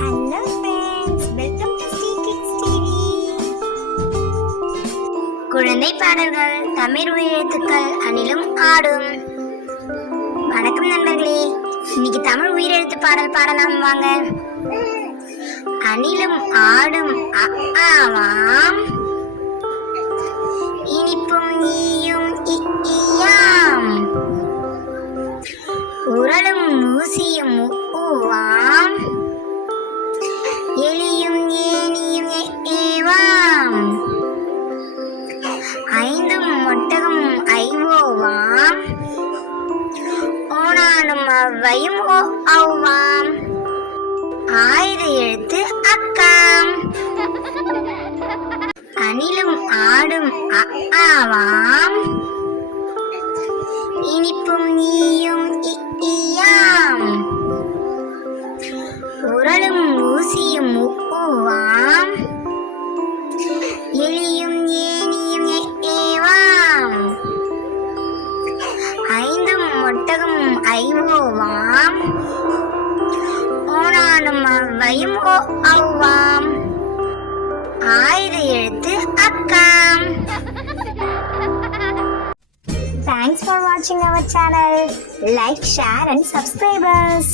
Hello friends, welcome to Sri kids TV. குழந்தை பாடல்கள், தமிழ் உயிரெழுத்துக்கள், அணிலும் ஆடும். வணக்கம் நண்பர்களே, இன்னைக்கு தமிழ் உயிரெழுத்து பாடல் பாடலாம் வாங்க. அணிலும் ஆடும் ஆவாம், இனிப்பும் ஈயும் இயாம், உரலும் ஊசியும் ஊவாம், எலியும் ஏனியும் ஏவாம், ஐந்தும் ஒட்டகமும் ஐவோவாம், ஓனானும் அவ்வையும் ஔவாம், ஆயுத எழுத்து அக்காம். அணிலும் ஆடும் ஆவாம், இனிப்பும் ஈயும் இயாம், உரலும் ஊசியும் ஊவாம், எலியும் ஏனியும் ஏவாம், ஐந்தும் ஒட்டகமும் ஐவோவாம், ஓனானும் அவ்வையும் ஔவாம், ஆயுத எழுத்து அக்காம். Thanks for watching our channel. Like, share and subscribe us.